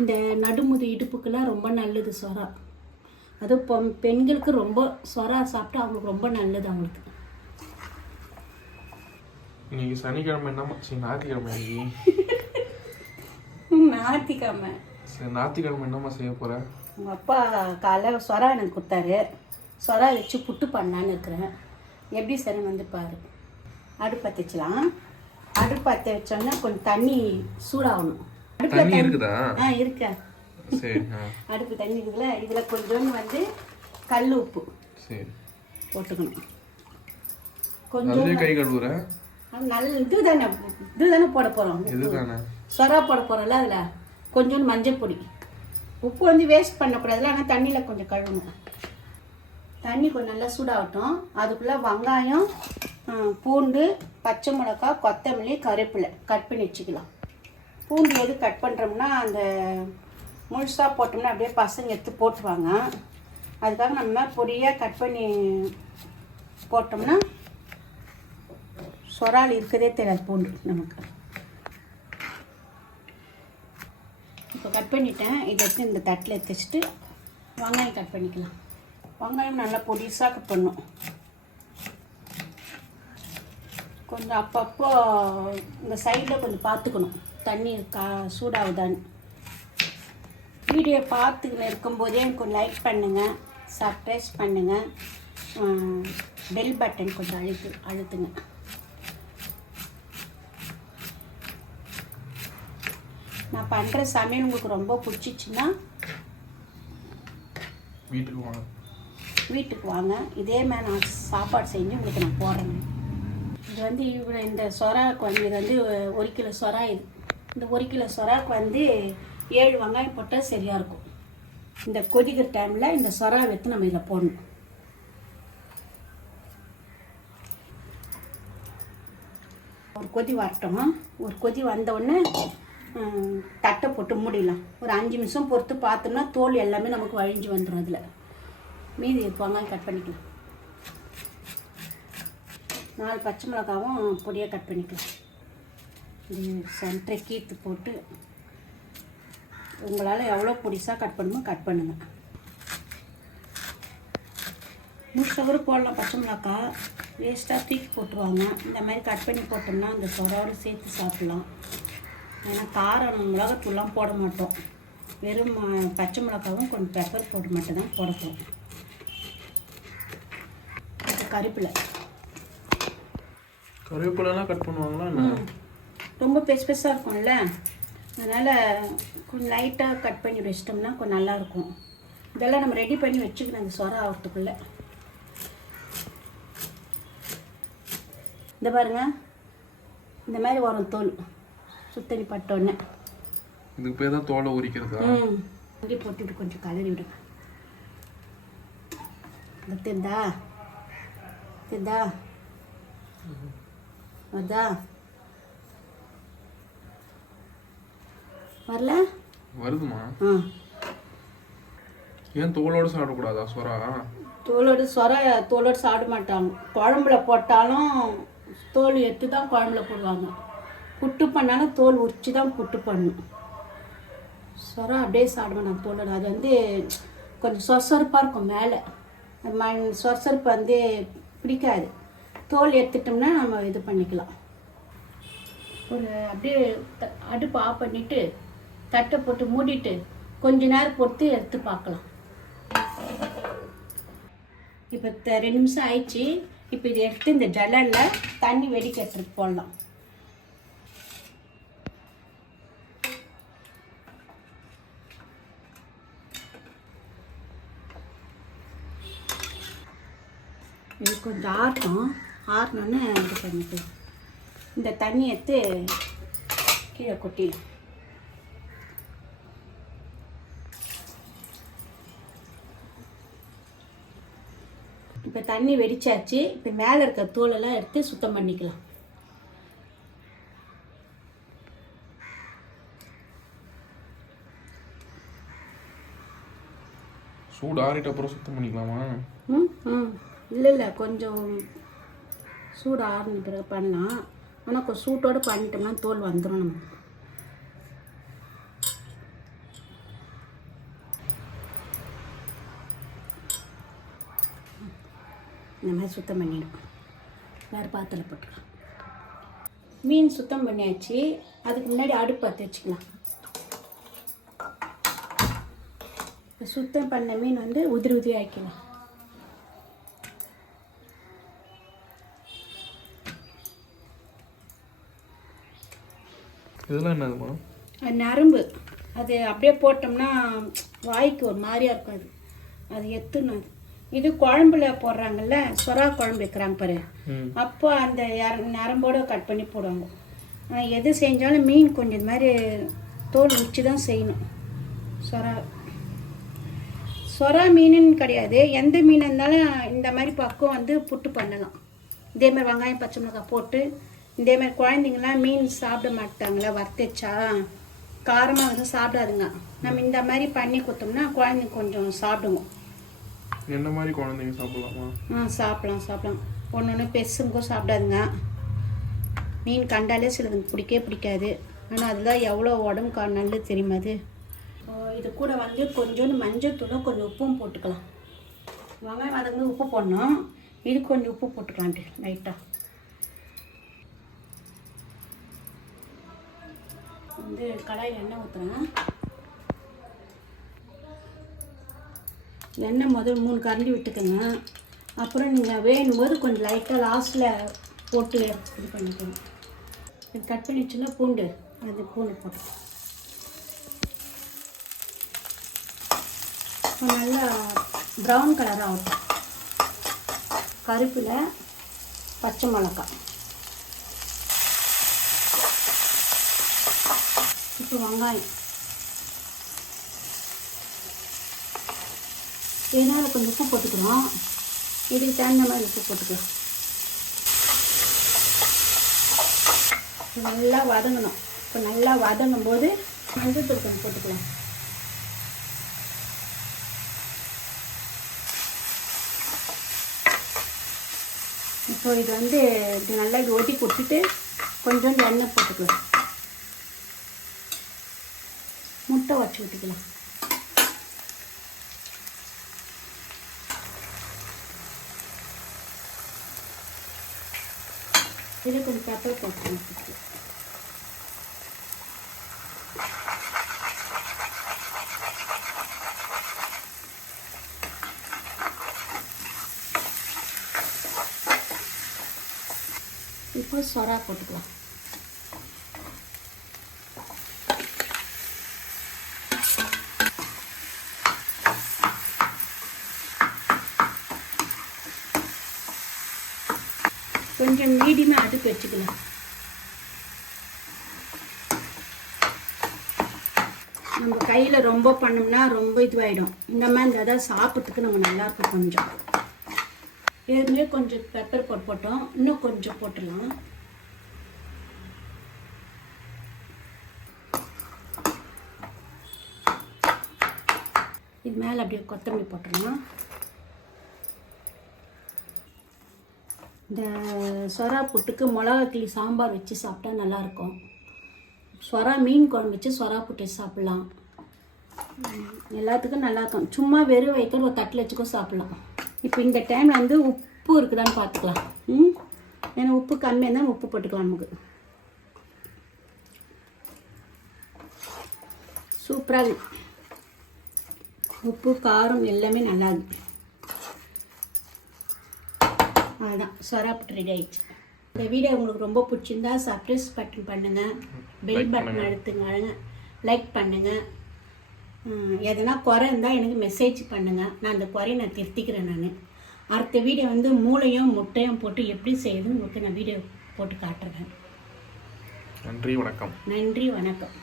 இந்த நடுமுது இடுப்புக்கெல்லாம் ரொம்ப நல்லது சொரா அதுவும் பொ பெண்களுக்கு ரொம்ப சொரா சாப்பிட்டா அவங்களுக்கு ரொம்ப நல்லது அவங்களுக்கு. இன்னைக்கு சனிக்கிழமை என்னம்மா? சரி ஞாயிற்றுக்கிழமை ஞாயிற்றுக்கிழமை. சரி ஞாயிற்றுக்கிழமை என்னம்மா செய்ய போற? உங்கள் அப்பா காலைல சொரா எனக்கு கொடுத்தாரு. சொரா வச்சு புட்டு பண்ணலான்னு இருக்கிறேன். எப்படி சரி வந்து பாரு. அடுப்பத்தை வச்சலாம் அடுப்பத்தை வச்சோன்னா கொஞ்சம் தண்ணி சூடாகணும். தண்ணி இருக்குதா? ஆ இருக்கா. சரி அடுப்பு தண்ணி இருக்குல்ல இதில் கொஞ்சோண்டு வந்து கல் உப்பு சரி. போட்டுக்கணும். கொஞ்சம் கை நல்ல இது தானே இது தானே போட போகிறோம் இதுதானே சொரா போட போகிறோம்ல அதில். கொஞ்சோண்டு மஞ்சள் பொடி. உப்பு வந்து வேஸ்ட் பண்ணக்கூடாதுல ஆனால் தண்ணியில் கொஞ்சம் கழுவணும். தண்ணி கொஞ்சம் நல்லா சூடாகட்டும். அதுக்குள்ளே வெங்காயம் பூண்டு பச்சை மிளகா கொத்தமல்லி கருவேப்பிலை. கட் பண்ணி வச்சுக்கலாம். பூண்டு எது கட் பண்ணுறோம்னா அந்த முழுசாக போட்டோம்னா அப்படியே பசங்க எடுத்து போட்டுருவாங்க. அதுக்காக நம்ம பொடியாக கட் பண்ணி போட்டோம்னா சொரால் இருக்கதே தெரியாது பூண்டு நமக்கு. இப்போ கட் பண்ணிட்டேன். இதை எடுத்து இந்த தட்டில் எடுத்து வச்சுட்டு வெங்காயம் கட் பண்ணிக்கலாம். வெங்காயம் நல்லா பொடிசாக கட் பண்ணும். கொஞ்சம் அப்பப்போ இந்த சைடில் கொஞ்சம் பார்த்துக்கணும். தண்ணி கா சூடாகுதான்னு. வீடியோ பார்த்துக்கின்னு இருக்கும்போதே எனக்கு லைக் பண்ணுங்கள் சப்ஸ்கிரைப் பண்ணுங்கள் பெல் பட்டன் கொஞ்சம் அழுத்து அழுத்துங்க. நான் பண்ணுற சமையல் உங்களுக்கு ரொம்ப பிடிச்சிச்சின்னா வீட்டுக்கு வாங்க. வீட்டுக்கு வாங்க. இதே மாதிரி நான் சாப்பாடு செஞ்சு உங்களுக்கு நான் போடுறேங்க. இது வந்து இவ்வளோ இந்த சொராக்கு வந்து இது வந்து ஒரு கிலோ சொரா இது. இந்த ஒரு கிலோ சொராக்கு வந்து ஏழு வெங்காயம் போட்டால் சரியாக இருக்கும். இந்த கொதிக்கிற டைமில் இந்த சொரா எடுத்து நம்ம இதில் போடணும். ஒரு கொதி வரட்டும்? ஒரு கொதி வந்தவுடனே தட்டை போட்டு மூடிடலாம். ஒரு அஞ்சு நிமிஷம் பொறுத்து பார்த்தோம்னா தோல் எல்லாமே நமக்கு வழிஞ்சு வந்துடும் அதில். மீதி வெங்காயம் கட் பண்ணிக்கலாம். நாலு பச்சை மிளகாவும் பொடியாக கட் பண்ணிக்கலாம். சென்டரை கீத்து போட்டு உங்களால் எவ்வளோ பொடிசாக கட் பண்ணுமோ கட் பண்ணுங்க. முழுசாக கூட போடலாம் பச்சை மிளகா. வேஸ்ட்டாக தூக்கி போட்டுருவாங்க. இந்த மாதிரி கட் பண்ணி போட்டோம்னா அந்த சொரோடு சேர்த்து சாப்பிட்லாம். ஏன்னா காரம் மிளகாத்தூள்லாம் போட மாட்டோம். வெறும் பச்சை மிளகாவும் கொஞ்சம் பெப்பர் போட்டு மட்டும் தான் போட போகிறோம் கருப்பில் கருவேப்பிலெல்லாம் கட் பண்ணுவாங்களா என்ன? ரொம்ப பெருசு பெருசாக இருக்கும்ல. அதனால் கொஞ்சம் லைட்டாக கட் பண்ணி வச்சிட்டோம்னா கொஞ்சம் நல்லாயிருக்கும் இதெல்லாம் நம்ம ரெடி பண்ணி வச்சுக்கணும் அந்த சொர ஆகிறதுக்குள்ளே இந்த பாருங்க. இந்த மாதிரி வரும் தோல். சுத்தணி பட்டோன்னே இதுக்கு பேர் தான் தோலை உரிக்கிறதா? ம். இப்படி போட்டுட்டு கொஞ்சம் கலரி விடுங்க இந்த தெரிந்தா தெரிந்தா வருதா? வரல? வருதுமா ஏன் தோலோடு சாப்பிடக்கூடாதா சொரா? தோலோடு சொர தோலோடு சாப்பிட மாட்டாங்க குழம்புல போட்டாலும் தோல் எடுத்து தான் குழம்புல போடுவாங்க. புட்டு பண்ணாலும் தோல் உரிச்சு தான் புட்டு பண்ணணும் சொர அப்படியே சாப்பிட மாட்டாங்க தோலோடு. அது வந்து கொஞ்சம் சொரசொரப்பாக இருக்கும் மேலே. மண் சொரசொரப்பு வந்து பிடிக்காது. தோல் எடுத்துட்டோம்னா நம்ம இது பண்ணிக்கலாம். ஒரு அப்படியே அடுப்பு ஆஃப் பண்ணிவிட்டு தட்டை போட்டு மூடிட்டு கொஞ்ச நேரம் பொறுத்து எடுத்து பார்க்கலாம். இப்போ ரெண்டு நிமிஷம் ஆயிடுச்சு. இப்போ இதை எடுத்து இந்த ஜல்லலில் தண்ணி வெடிக்கட்டுக்கு போடலாம். இது கொஞ்சம் ஆறட்டும். ஆறணுன்னு இது பண்ணிட்டு இந்த தண்ணி எடுத்து கீழே கொட்டிடும் இப்போ தண்ணி வெடிச்சாச்சு. இப்போ மேலே இருக்க தூளெல்லாம் எடுத்து சுத்தம் பண்ணிக்கலாம். சூடு ஆறிட்ட அப்புறம் சுத்தம் பண்ணிக்கலாமா? ம் ம். இல்லை இல்லை. கொஞ்சம் சூடு ஆறுன பிறகு பண்ணலாம். ஆனால் கொஞ்சம் சூட்டோடு பண்ணிட்டோம்னா தோல் வந்துடும் நமக்கு. இந்த மாதிரி சுத்தம் பண்ணிடும் வேறு பாத்திரம் போட்டுக்கலாம். மீன் சுத்தம் பண்ணியாச்சு. அதுக்கு முன்னாடி அடுப்பு பற்ற வச்சுக்கலாம். சுத்தம் பண்ண மீன் வந்து உதிரி உதிரி ஆக்கிக்கலாம் இதெல்லாம் என்னதுமா அது நரம்பு. அது அப்படியே போட்டோம்னா வாய்க்கு ஒரு மாதிரியா இருக்கும் அது. அது எத்துணும் அது. இது குழம்புல போடுறாங்கல்ல சொரா குழம்பு வைக்கிறாங்க பாரு. அப்போ அந்த நரம்போட கட் பண்ணி போடுவாங்க. ஆனால் எது செஞ்சாலும் மீன் கொஞ்சம் இந்த மாதிரி தோல் உச்சி தான் செய்யணும். சொரா. சொரா மீனுன்னு கிடையாது. எந்த மீன் இருந்தாலும் இந்த மாதிரி பக்கம் வந்து புட்டு பண்ணலாம். இதே மாதிரி வெங்காயம் பச்சை மிளகாய் போட்டு இதே மாதிரி குழந்தைங்களாம் மீன் சாப்பிட மாட்டாங்களா வறுத்தச்சா? காரமாக வந்து சாப்பிடாதுங்க. நம்ம இந்த மாதிரி பண்ணி கொடுத்தோம்னா குழந்தைங்க கொஞ்சம் சாப்பிடுவோம் என்ன மாதிரி குழந்தைங்க சாப்பிடலாமா? ஆ சாப்பிடலாம் சாப்பிடலாம். ஒன்று ஒன்று பெருசுங்க சாப்பிடாதுங்க. மீன் கண்டாலே சிலதுங்க பிடிக்கவே பிடிக்காது. ஆனால் அதெல்லாம் எவ்வளோ உடம்புக்கு நல்லது தெரியுமா அது? இது கூட வந்து கொஞ்சோண்டு மஞ்சள் தூளும் கொஞ்சம் உப்பும் போட்டுக்கலாம். வெங்காயம் வதங்க உப்பு போடணும். இது கொஞ்சம் உப்பு போட்டுக்கலான்ட்டு லைட்டாக வந்து கடாயில் எண்ணெய் ஊற்றுறேன் எண்ணெய் முதல் மூணு கரண்டி விட்டுக்கோங்க. அப்புறம் நீங்கள் வேணும்போது கொஞ்சம் லைட்டாக லாஸ்ட்டில் போட்டு இது பண்ணிக்கணும் இது கட் பண்ணி வச்சுன்னா பூண்டு அது பூண்டு போட்டு நல்லா ப்ரௌன் கலர் ஆகட்டும். கருப்பில் பச்சை மிளகாய். இப்போ வெங்காயம். இதனால் கொஞ்சம் உப்பு போட்டுக்கிறோம் இதுக்கு தகுந்த மாதிரி உப்பு போட்டுக்கலாம் நல்லா வதங்கணும். இப்போ நல்லா வதங்கும் போது மஞ்சள் தூள் கொஞ்சம் போட்டுக்கலாம். இப்போ இது வந்து இது நல்லா இது ஒட்டி கொடுத்துட்டு கொஞ்சோண்டு எண்ணெய் போட்டுக்கலாம். முட்டை வச்சு ஊற்றிக்கலாம் இதில் கொஞ்சம் பெப்பர் போட்டுக்கலாம் இப்போ சொரா போட்டுக்கலாம் கொஞ்சம் மீடியமாக அடுப்பு வச்சுக்கலாம். நம்ம கையில் ரொம்ப பண்ணோம்னா ரொம்ப இதுவாகிடும் இந்த மாதிரி இருந்தால் தான் சாப்பிட்றதுக்கு நம்ம நல்லாயிருக்கும் கொஞ்சம். ஏற்கனவே கொஞ்சம் பெப்பர் போட்டு போட்டோம். இன்னும் கொஞ்சம் போட்டுடலாம். இது மேலே அப்படியே கொத்தமல்லி போட்டுடலாம். இந்த சொரா புட்டுக்கு மிளகா கிளி சாம்பார் வச்சு சாப்பிட்டா நல்லாயிருக்கும். சொரா மீன் குழம்பு வச்சு சொரா புட்டு சாப்பிட்லாம். எல்லாத்துக்கும் நல்லாயிருக்கும். சும்மா வெறும் வைக்கிற ஒரு தட்டில் வச்சுக்கோ சாப்பிட்லாம். இப்போ இந்த டைமில் வந்து உப்பு இருக்குதான்னு பார்த்துக்கலாம். ம்? ஏன்னா உப்பு கம்மியாக இருந்தால் உப்பு போட்டுக்கலாம் நமக்கு. சூப்பராக உப்பு காரம் எல்லாமே நல்லா இருக்கு. அதுதான் சொராப்புட்டு ரெடி ஆயிடுச்சு. இந்த வீடியோ உங்களுக்கு ரொம்ப பிடிச்சிருந்தா சப்ரைஸ் பட்டன் பண்ணுங்கள் பெல் பட்டன். எடுத்துங்க லைக் பண்ணுங்கள் எதனா குறை இருந்தால் எனக்கு மெசேஜ் பண்ணுங்கள் நான் அந்த குறையை நான் திருத்திக்கிறேன் நான். அடுத்த வீடியோ வந்து மூளையும் முட்டையும் போட்டு எப்படி செய்யுதுன்னு உங்களுக்கு நான் வீடியோ போட்டு காட்டுறேன். நன்றி வணக்கம். நன்றி வணக்கம்.